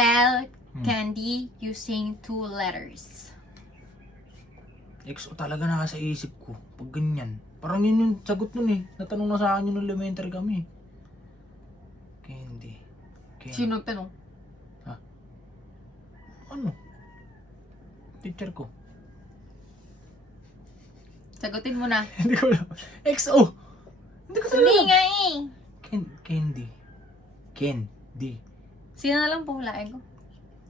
spell candy using 2 letters? XO talaga nasa isip ko. Pag ganyan. Parang yun yung sagot nun eh. Natanong na sa akin yun nung elementary kami. Candy. Sino nagtanong? Ano? Teacher ko. Sagutin mo na. Hindi ko alam. XO! Hindi ko Hindi alam. nga eh. Candy. Candy. Sino na lang puhulain ko?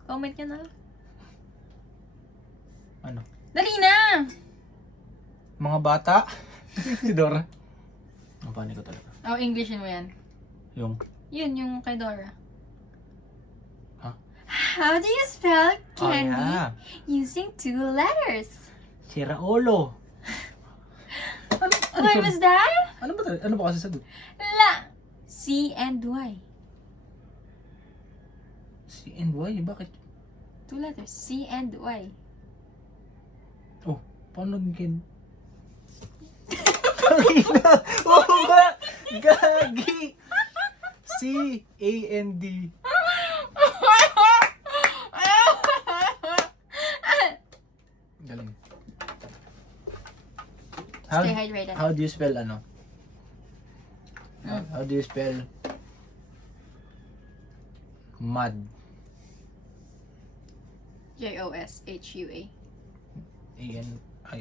Comment nyo na lang. Ano? Dali na! Mga bata? Si Dora. Ang panig ko talaga. Oh, Englishin mo yan. Yung, Yun, yung kay Dora. Ha? How do you spell candy yeah. using 2 letters? Si Raolo. Ano What was that? Ano ba talaga? Ano ba kasi sagot? La. C and Y. Si NY? Bakit? 2 letters. C and Y. Oh, paano naging Oo ba? Gagi! C-A-N-D. Galing. Stay hydrated. How do you spell ano? How do you spell mud? Joshua. A-N-I